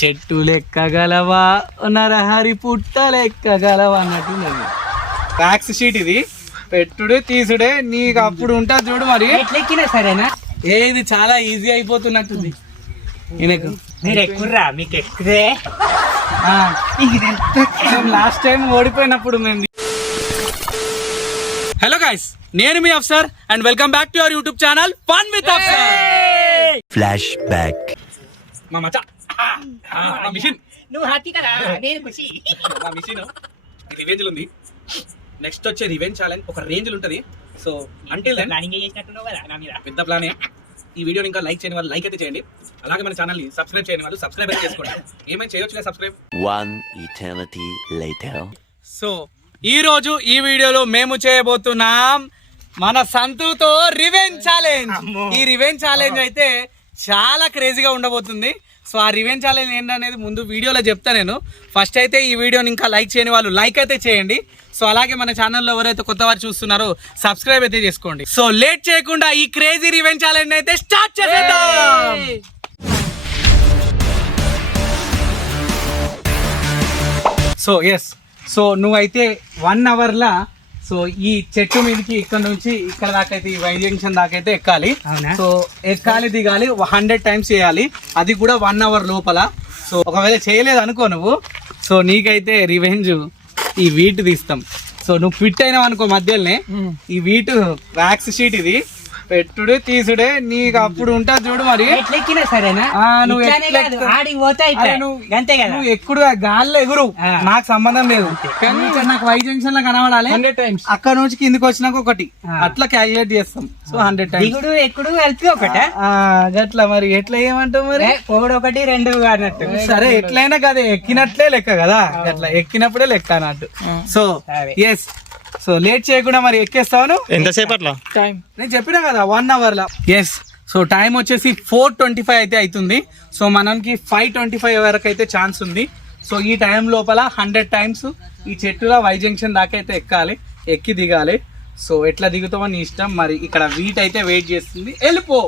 చెట్టు లెక్కగలవా నరహరి పుట్ట లెక్కగలవా అన్నట్టు ఫ్యాక్స్ షీట్ ఇది. పెట్టుడే తీసుడే నీకు అప్పుడు ఉంటుంది చూడు. మరి ఎట్లెక్కినా సరేనా? ఏది చాలా ఈజీ అయిపోతున్నట్టుంది ఈయనకు. మీరు ఎక్కుర్రా, మీకు ఎక్కువే. లాస్ట్ టైం ఓడిపోయినప్పుడు మేము. హలో గైస్, నేను మీ Afsar and welcome back to your YouTube channel fun with Afsar. Flashback. మా మచ్చా మిషన్, నువ్వు హ్యాపీ కదా, నేను ఖుషి. మా మిషన్ రివెంజ్ ఉంది. నెక్స్ట్ వచ్చే రివెంజ్ ఛాలెంజ్ ఒక రేంజ్ ఉంటది. సో అంటే ప్లానింగ్ చేసినట్టున్నావు కదా నా మీద. పెద్ద ప్లానే. ఈ వీడియోని ఇంకా లైక్ చేయని వాళ్ళు లైక్ అయితే చేయండి. అలాగే మన ఛానల్ ని సబ్స్క్రైబ్ చేయని వాళ్ళు సబ్స్క్రైబ్ అయితే చేసుకోండి. ఏమైనా చేయొచ్చు subscribe. One eternity later. So ఈ రోజు ఈ వీడియోలో మేము చేయబోతున్నాం మన సంతుతో రివెంజ్ ఛాలెంజ్. ఈ రివెంజ్ ఛాలెంజ్ అయితే చాలా క్రేజీగా ఉండబోతుంది. సో ఆ రివెంజ్ ఛాలెంజ్ ఏంటనేది ముందు వీడియోలో చెప్తా నేను. ఫస్ట్ అయితే ఈ వీడియోని ఇంకా లైక్ చేయని వాళ్ళు లైక్ అయితే చేయండి. సో అలాగే మన ఛానల్లో ఎవరైతే కొత్త వారు చూస్తున్నారో సబ్స్క్రైబ్ అయితే చేసుకోండి. సో లేట్ చేయకుండా ఈ క్రేజీ రివెంజ్ ఛాలెంజ్ అయితే స్టార్ట్ చేసేద్దాం. సో ఎస్, సో నువ్వైతే 1 అవర్లా సో ఈ చెట్టు మీదకి ఇక్కడ నుంచి ఇక్కడ దాకా అయితే ఈ వై జంక్షన్ దాకా అయితే ఎక్కాలి. సో ఎక్కాలి, దిగాలి, 100 టైమ్స్ చేయాలి. అది కూడా 1 అవర్ లోపల. సో ఒకవేళ చేయలేదు అనుకో నువ్వు, సో నీకైతే రివెంజ్ ఈ వీటు తీస్తాం. సో నువ్వు ఫిట్ అయినావు అనుకో మధ్యలోనే, ఈ వీటు వ్యాక్స్ షీట్ ఇది. పెట్టుడే తీసుడే నీకు అప్పుడు ఉంటుంది చూడు. మరి ఎట్లెక్కినా సరేనా? నువ్వు ఎప్పుడు గాల్లో ఎగురు, నాకు సంబంధం లేదు. కానీ నాకు వై జంక్షన్ లో కనబడాలి. 100 టైమ్స్ అక్కడ నుంచి కిందికి వచ్చినాక ఒకటి అట్లా క్యాలిక్యులేట్ చేస్తాం. సో 100 టైమ్స్ దిగుడు ఎక్కుడు కలిపి ఒకటే అట్లా. మరి ఎట్లా ఏమంటావు? మరి పోడు 1 2 అన్నట్టు. సరే ఎట్లయినా కదా ఎక్కినట్లే లెక్క కదా, అట్లా ఎక్కినప్పుడే లెక్క అన్నట్టు. సో ఎస్, సో లేట్ చేయకుండా మరి ఎక్కేస్తాను. ఎంతసేపు అట్లా టైం నేను చెప్పినా కదా 1 అవర్ లా. ఎస్, సో టైం వచ్చేసి 4:25 అయితే అవుతుంది. సో మనకి 5:25 వరకు అయితే ఛాన్స్ ఉంది. సో ఈ టైం లోపల 100 టైమ్స్ ఈ చెట్టులో వై జంక్షన్ దాకా అయితే ఎక్కాలి, ఎక్కి దిగాలి. సో ఎట్లా దిగుతామో నీ ఇష్టం. మరి ఇక్కడ వీట్ అయితే వెయిట్ చేస్తుంది, వెళ్ళిపో.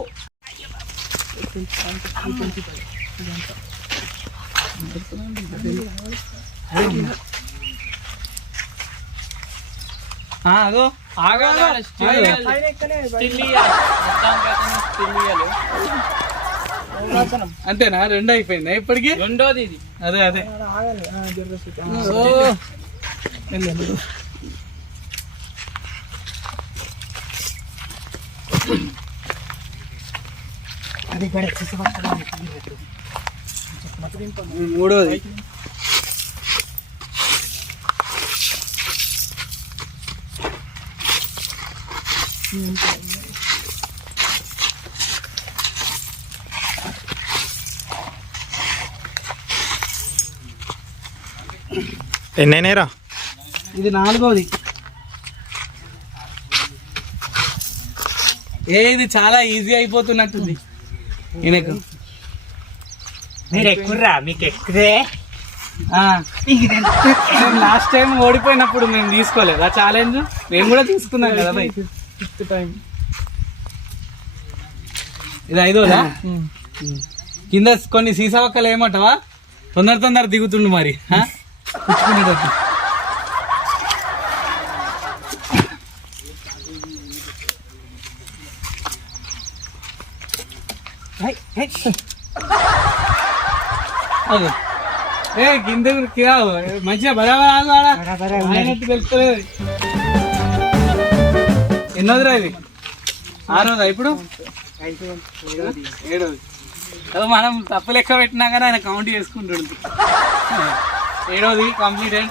అదో అంతేనా? 2 అయిపోయిందా ఇప్పటికి? రెండోది ఇది. అదే అదే మూడోది. ఎన్నైనారా? ఇది 4వది. ఇది చాలా ఈజీ అయిపోతున్నట్టుంది ఈయనకు. మీరు ఎక్కుర్రా, మీకు ఎక్కువే. లాస్ట్ టైం ఓడిపోయినప్పుడు మేము తీసుకోలేదు ఆ ఛాలెంజ్. మేము కూడా తీసుకున్నాం కదా బై. 5th టైం ఇది 5వదా? కింద కొన్ని సీసా ఒక్కలు ఏమంటావా? తొందర దిగుతుండు మరి పుచ్చుకునేటట్టు. కింద మంచిగా బరాబర్ తెలుస్తలేదు. ఎన్నోదిరా ఇది? 6వదా ఇప్పుడు? 7వది. మనం తప్పు లెక్క పెట్టినా కానీ ఆయన కౌంట్ చేసుకుంటాడు. 7వది కంప్లీటెడ్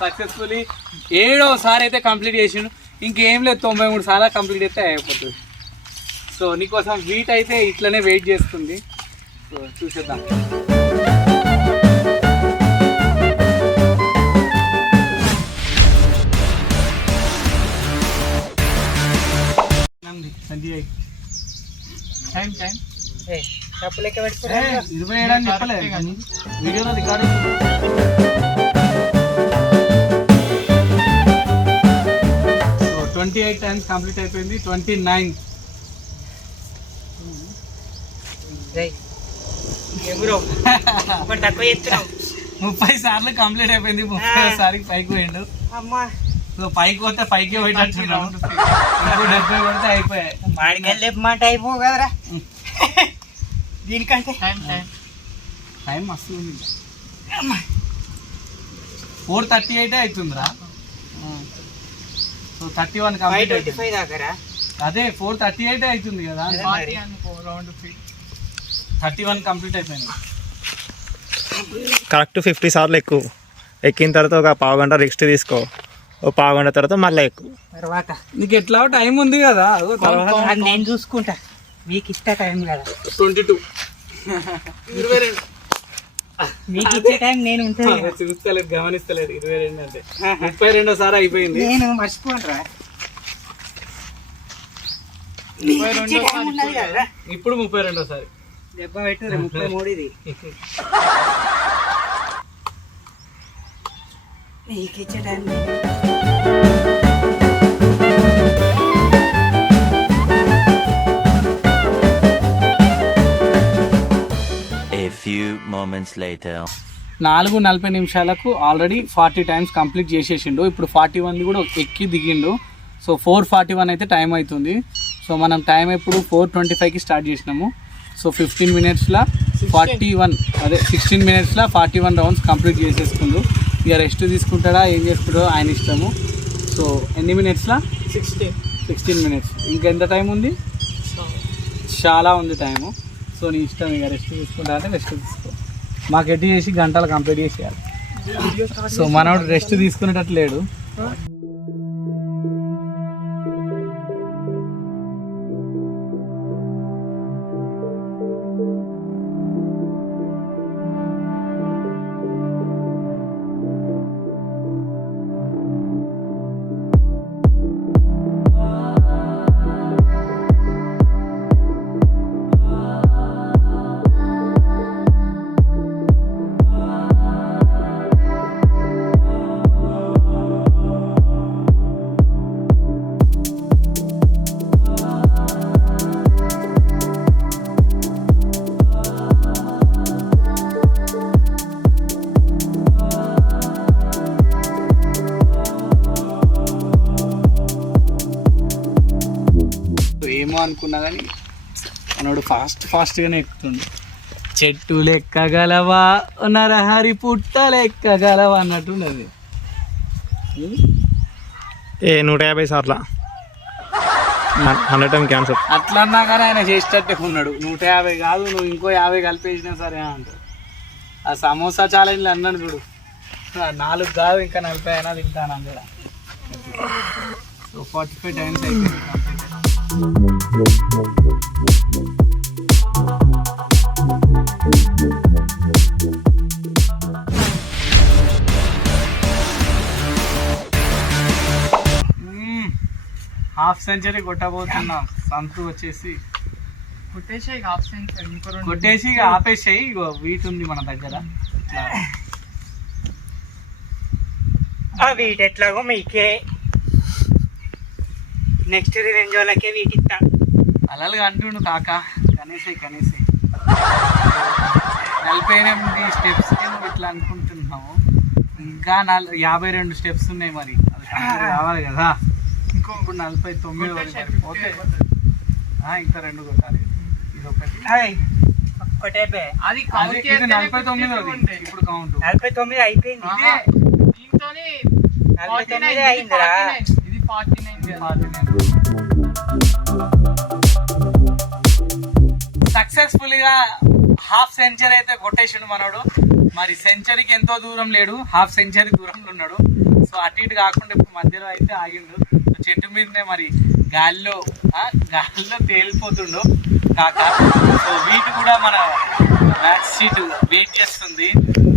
సక్సెస్ఫుల్లీ. 7వసారి అయితే కంప్లీట్ చేసిండు. ఇంకేం లేదు, 93 సార్లు కంప్లీట్ అయితే అయిపోతుంది. సో నీకోసం వీట్ అయితే ఇట్లనే వెయిట్ చేస్తుంది. సో చూసేద్దాం. టైం తప్పు లెక్క పెట్టుకో. 27 అని చెప్పలేదు వీడియోలో రికార్డు. సో 28 టైమ్స్ కంప్లీట్ అయిపోయింది. 29 ఎవరో ఒకటి తక్కువ చేస్తున్నావు 30 సార్లు కంప్లీట్ అయిపోయింది 30 సారికి పైకి పోయిండు అమ్మా సో పైకి పోతే పైకి పోయినట్టున్నాము ఇప్పుడు 70 కొడితే అయిపోయాయి మాడికాయలు లేపు మాట అయిపోవు కదరా దీనికంటే టైం మస్తు ఉంది 4:38 అవుతుందిరా సో 31 కంప్లీట్ 5:25 దాకా అదే 4:38 అవుతుంది కదా అదే మరి. 31 కంప్లీట్ అయిపోయింది కరెక్ట్ 50 సార్లు ఎక్కువ ఎక్కిన తర్వాత ఒక పావు గంట రెస్ట్ తీసుకో ఓ పావు గంట తర్వాత మళ్ళీ ఎక్కువ తర్వాత నీకు ఎట్లా టైం ఉంది కదా అదిగో తర్వాత అది నేను చూసుకుంటా మీకు ఇచ్చే టైం కదా 22 22 మీకు ఇచ్చే టైం నేను ఉంటుంది కదా. చూస్తలేదు గమనిస్తలేదు 22 అంటే 32 సారి అయిపోయింది నేను మర్చిపోనరా ఇచ్చే టైం ఉన్నది కదా ఇప్పుడు 32 సారి దెబ్బ పెట్టు 33 ఇది నీకు ఇచ్చే time A few moments later. 4:40 నిమిషాలకు ఆల్రెడీ 40 టైమ్స్ కంప్లీట్ చేసేసిండు ఇప్పుడు 41 కూడా ఎక్కి దిగిండు సో 4:41 అయితే టైం అవుతుంది సో మనం టైం ఇప్పుడు 4:25కి స్టార్ట్ చేసినాము సో 15 మినిట్స్లో 41 అదే 16 మినిట్స్లో 41 రౌండ్స్ కంప్లీట్ చేసేసుకుండు ఇక రెస్ట్ తీసుకుంటాడా ఏం చేసుకుంటాడో ఆయన ఇష్టము సో ఎన్ని మినిట్స్లో 16 మినిట్స్ ఇంకెంత టైం ఉంది చాలా ఉంది టైము సో నీ ఇష్టం ఇక రెస్ట్ తీసుకుంటా అంటే రెస్ట్ తీసుకో మాకు ఎట్టి చేసి గంటలు కంప్లీట్ చేసేయాలి సో మనోడు రెస్ట్ తీసుకునేటట్టు లేడు ఏమో అనుకున్నా కానీ మనోడు ఫాస్ట్గానే ఎక్కుతుండు చెట్టు లెక్కగలవా నరహరి పుట్ట లెక్కగలవా అన్నట్టున్నది 150 సార్ల 100 టైం క్యాన్సర్ అట్లా అన్నా కానీ ఆయన చేసేటట్టే ఉన్నాడు 150 కాదు నువ్వు ఇంకో 50 కలిపేసినా సరే అంటాడు ఆ సమోసా ఛాలెంజ్లు అన్నాడు చూడు 4 కాదు ఇంకా 40 అయినా తింటాను అందర సో 45 టైమ్స్ అయిపోయింది హాఫ్ సెంచరీ కొట్టబోతున్నాం సంతు వచ్చేసి కొట్టేసి ఇక ఆపేసేయి ఇగో వీటి ఉంది మన దగ్గర వీటి ఎట్లాగో మీకే నెక్స్ట్ రివెంజ్ వాళ్ళకే వీటి ఇస్తా అలలుగా అంటుండు కాక కనేసే 48 స్టెప్స్ నువ్వు ఇట్లా అనుకుంటున్నావు ఇంకా 52 స్టెప్స్ ఉన్నాయి మరి అది కావాలి కదా ఇప్పుడు 49 పోతే ఇంకా 2 కొట్టాలి ఇది ఒకటి ఒక్కటే అది 49 ఇప్పుడు కౌంట్ 49 అయిపోయింది 49 అయిందిరా సక్సెస్ఫుల్ గా హాఫ్ సెంచరీ అయితే కొట్టేసిండు మనోడు మరి సెంచరీకి ఎంతో దూరం లేడు హాఫ్ సెంచరీ దూరంలో ఉన్నాడు సో అటు ఇటు కాకుండా ఇప్పుడు మధ్యలో అయితే ఆగిండు చెట్టు మీదనే మరి గాలిలో తేలిపోతుండు కాక సో వీటి కూడా మన మ్యాచ్ షీట్ వెయిట్ చేస్తుంది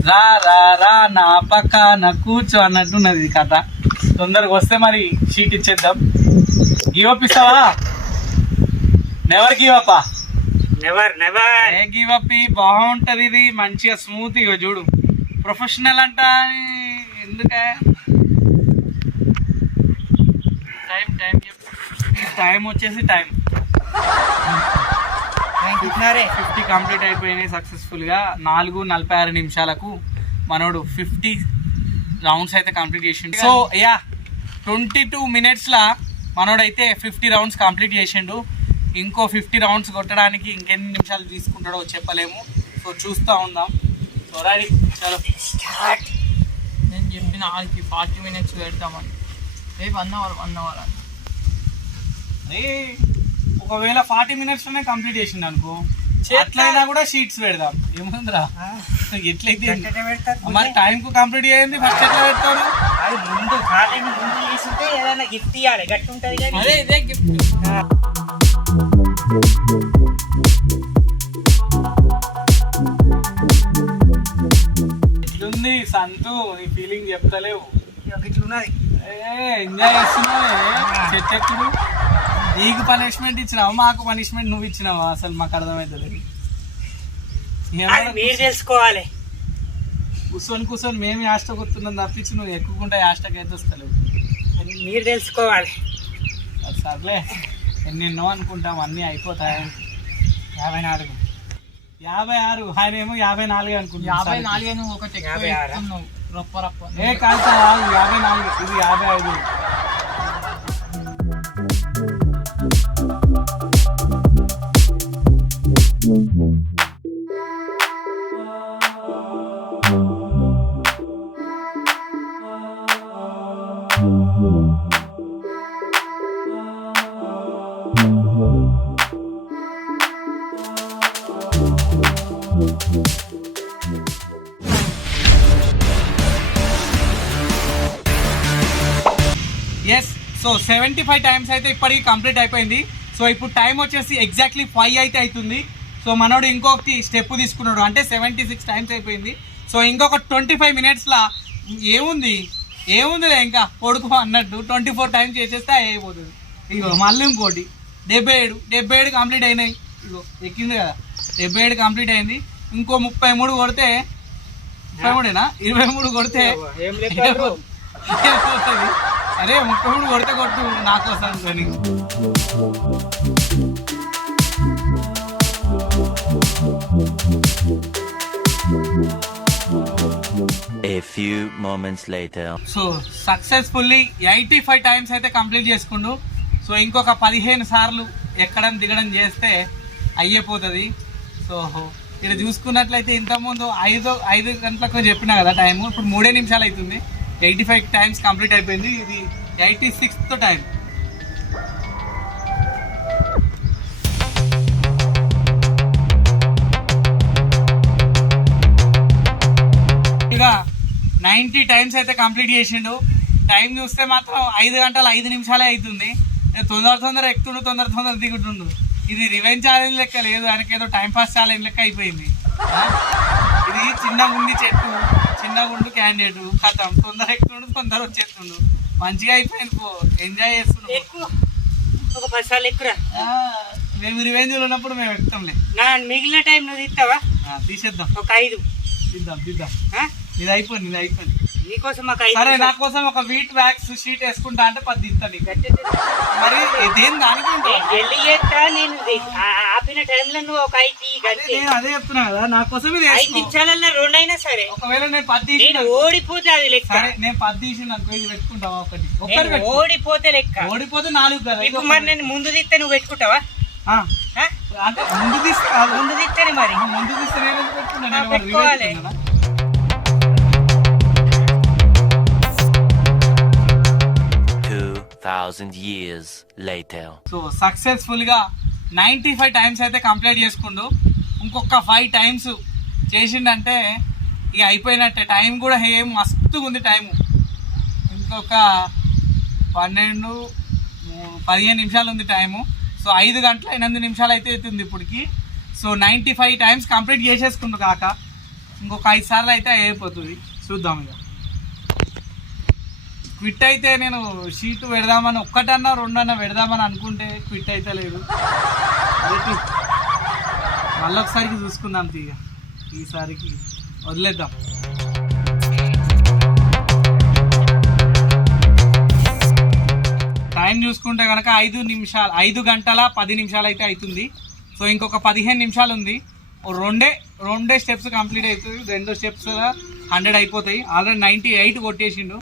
రా రా రా నా పక్కన కూర్చో అన్నట్టున్నది కథ తొందరగా వస్తే మరి షీట్ ఇచ్చేద్దాం గివ్ అప్ ఇస్తావా నెవర్ గివ్ అప్ నెవర్ ఏ గివ్ అప్ బాగుంటది ఇది మంచిగా స్మూత్ ఇగో చూడు ప్రొఫెషనల్ అంట ఎందుకే టైం వచ్చేసి టైం 50 కంప్లీట్ అయిపోయినాయి సక్సెస్ఫుల్గా. 4:46 నిమిషాలకు మనోడు 50 రౌండ్స్ అయితే కంప్లీట్ చేసిండు. సో యా 22 మినిట్స్లో మనోడైతే 50 రౌండ్స్ కంప్లీట్ చేసిండు. ఇంకో 50 రౌండ్స్ కొట్టడానికి ఇంకెన్ని నిమిషాలు తీసుకుంటాడో చెప్పలేము. సో చూస్తూ ఉందాం. సో రెడీ చలో స్టార్ట్. నేను చెప్పిన వాళ్ళకి 40 minutes పెడతామని, రేపు 1 hour అని. ఒకవేళ 40 మినిట్స్లోనే కంప్లీట్ చేసిండు అనుకో, అట్లయినా కూడా షీట్స్ పెడదాం. ఏముందిరా ఎట్లయితే మరి టైంకు కంప్లీట్ చేయండి. ఫస్ట్ ఎట్లా పెడతారు? అది ముందు కాలేజీ ముందు తీసుంటే ఏదైనా గిఫ్ట్ ఇవ్వాలి, గట్టి ఉంటుంది కానీ. అదే ఇదే గిఫ్ట్. ఇట్లుంది సంతు, నీ ఫీలింగ్ చెప్తలేవు. ఇట్లున్నది. ఎంజాయ్ చేస్తున్నావే చెట్టెక్కుడు. నీకు పనిష్మెంట్ ఇచ్చినావా, మాకు పనిష్మెంట్ నువ్వు ఇచ్చినావా? అసలు మాకు అర్థమవుతుంది. మీరు తెలుసుకోవాలి. కూర్చొని మేము యాస్ట కొడుతున్నాం తప్పించి నువ్వు ఎక్కుకుంటా యాస్టకైతే వస్తలేవు. మీరు తెలుసుకోవాలి. సర్లే ఎన్నెన్నో అనుకుంటాం, అన్నీ అయిపోతాయి. 54. 56 ఆయన ఏమో 54 అనుకుంటా. 54 నువ్వు ఒకటి ఎక్కువ 56. చెప్తున్నావు. రొప్ప రొప్ప. ఏ కాదు 54, ఇది 55. ఎస్. సో 75 టైమ్స్ అయితే ఇప్పటికి కంప్లీట్ అయిపోయింది. సో ఇప్పుడు టైం వచ్చేసి ఎగ్జాక్ట్లీ 5 అయితే అవుతుంది. సో మనోడు ఇంకొకటి స్టెప్ తీసుకున్నాడు, అంటే 76 టైమ్స్ అయిపోయింది. సో ఇంకొక 25 మినిట్స్లో ఏముందిలే ఇంకా పొడుకు అన్నట్టు 24 టైమ్స్ చేసేస్తే అయిపోతుంది. ఇగో మళ్ళీ ఇంకోటి 77 కంప్లీట్ అయినాయి. ఇగో ఎక్కింది కదా, 77 కంప్లీట్ అయింది. ఇంకో 33 కొడితే 33 23 కొడితే అయిపోతుంది. అరే 33 కొడితే కొట్టు నా కోసం కొని. A few moments later. So successfully 85 times అయితే కంప్లీట్ చేసుకుండు. సో ఇంకొక 15 సార్లు ఎక్కడం దిగడం చేస్తే అయిపోతుంది. సో ఇక్కడ చూసుకున్నట్లయితే ఇంతకుముందు 5 గంటలకు చెప్పినా కదా టైము, ఇప్పుడు 3 నిమిషాలు అవుతుంది. 85 టైమ్స్ కంప్లీట్ అయిపోయింది. ఇది 86th టైం. ఇక 90 టైమ్స్ అయితే కంప్లీట్ చేసిండు. టైం చూస్తే మాత్రం 5 గంటల 5 నిమిషాలే అవుతుంది. తొందర ఎక్కుతుండు, తొందర దిగుతుండు. ఇది రివెంజ్ ఛాలెంజ్ లెక్క లేదు, ఆయనకి ఏదో టైంపాస్ ఛాలెంజ్ లెక్క అయిపోయింది. ఇది చిన్నగా ఉంది చెట్టు, చిన్నగా ఉండు క్యాండిడేట్ కథం, తొందర ఎక్కుతుండు, తొందర వచ్చేస్తుండు. మంచిగా అయిపోయింది. ఎంజాయ్ చేస్తున్నాం. ఒక 10 సార్లు ఎక్కురా. మేము రివెంజ్లో ఉన్నప్పుడు మేము ఎక్కుతాంలే. మిగిలిన టైం నువ్వు తీస్తావా? తీసేద్దాం, ఒక 5 తీద్దాం. ఇది అయిపోయింది. నీకోసం ఒక 5. సరే, నా కోసం ఒక వీట్ వ్యాక్స్ షీట్ వేసుకుంటా అంటే 10 తీస్తాను. మరి దేని దానికి నేను ఆపిన టైంలో నువ్వు ఒక 5 నేను అదే చెప్తున్నా కదా, నా కోసం ఇది 5 నిమిషాలలో 2 అయినా సరే. ఒకవేళ నేను 10 తీసిన ఓడిపోతే అది లెక్క. సరే, నేను 10 తీసిన అనుకో, ఇది పెట్టుకుంటావా? ఓడిపోతే లెక్క. ఓడిపోతే 4 కదా. ఇప్పుడు మరి నేను ముందు తీస్తే నువ్వు పెట్టుకుంటావా? అంటే ముందు తీస్తే ముందు తీస్తేనే మరి. ముందు తీస్తే నేను పెట్టుకున్నాను. పెట్టుకోవాలి. 2000 years later. సో సక్సెస్ఫుల్ గా 95 టైమ్స్ అయితే కంప్లీట్ చేసుకుండు. ఇంకొక 5 టైమ్స్ చేసిండంటే ఇక అయిపోయినట్టే. టైం కూడా ఏం మస్తుగా ఉంది టైము. ఇంకొక 15 నిమిషాలు ఉంది టైము. సో 5 గంటల 8 నిమిషాలు అయితే అవుతుంది ఇప్పటికి. సో 95 టైమ్స్ కంప్లీట్ చేసేసుకుండు కాక ఇంకొక 5 సార్లు అయితే అయిపోతుంది. చూద్దాం. ఇక క్విట్ అయితే నేను షీట్ పెడదామని 1 అన్నా 2 అన్నా పెడదామని అనుకుంటే క్విట్ అయితే లేదు. మళ్ళీ ఒకసారికి చూసుకుందాం. తీగ ఈసారికి వదిలేద్దాం. టైం చూసుకుంటే కనుక 5 గంటల 10 నిమిషాలు అయితే అవుతుంది. సో ఇంకొక 15 నిమిషాలు ఉంది. రెండే స్టెప్స్ కంప్లీట్ అవుతుంది. 2 స్టెప్స్ 100 అయిపోతాయి. ఆల్రెడీ 98 కొట్టేసిండు.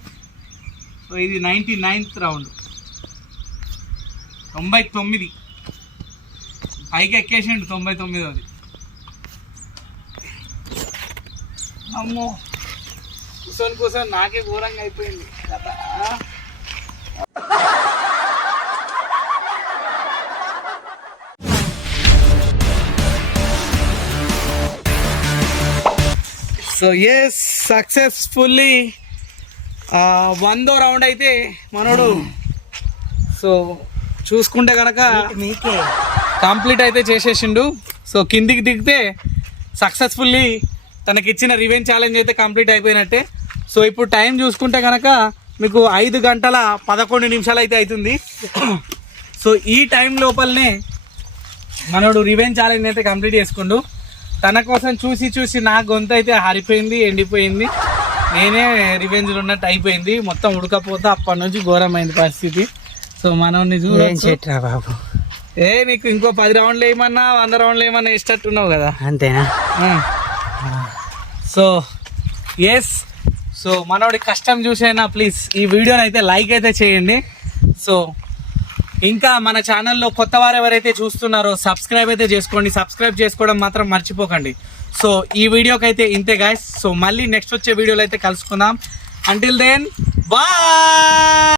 సో ఇది 99th రౌండ్. 99 పైకి ఎక్కేసిండు. 99ది. అమ్మో కూర్చొని నాకే ఘోరంగా అయిపోయింది కదా. సో ఎస్ సక్సెస్ఫుల్లీ 100వ రౌండ్ అయితే మనోడు సో చూసుకుంటే కనుక కంప్లీట్ అయితే చేసేసిండు. సో కిందికి దిగితే సక్సెస్ఫుల్లీ తనకిచ్చిన రివెంజ్ ఛాలెంజ్ అయితే కంప్లీట్ అయిపోయినట్టే. సో ఇప్పుడు టైం చూసుకుంటే కనుక మీకు 5 గంటల 11 నిమిషాలు అయితే అవుతుంది. సో ఈ టైం లోపలనే మనోడు రివెంజ్ ఛాలెంజ్ అయితే కంప్లీట్ చేసుకుండు. తన కోసం చూసి నా గొంతు అయితే ఆరిపోయింది, ఎండిపోయింది. నేనే రివెంజ్లో ఉన్నట్టు అయిపోయింది. మొత్తం ఉడకపోతే అప్పటి నుంచి ఘోరమైంది పరిస్థితి. సో మనోడిని చూసి బాబు నీకు ఇంకో 10 రౌండ్లు వేయమన్నా 100 రౌండ్లు వేయమన్నా ఇష్టట్టున్నావు కదా. అంతేనా? సో ఎస్ సో మనోడి కష్టం చూసైనా ప్లీజ్ ఈ వీడియోని అయితే లైక్ అయితే చేయండి. సో ఇంకా మన ఛానల్లో కొత్త వారు ఎవరైతే చూస్తున్నారో సబ్స్క్రైబ్ అయితే చేసుకోండి. సబ్స్క్రైబ్ చేసుకోవడం మాత్రం మర్చిపోకండి. సో ఈ వీడియోకి అయితే ఇంతే గాయస్. సో మళ్ళీ నెక్స్ట్ వచ్చే వీడియోలో అయితే కలుసుకుందాం. Until then bye.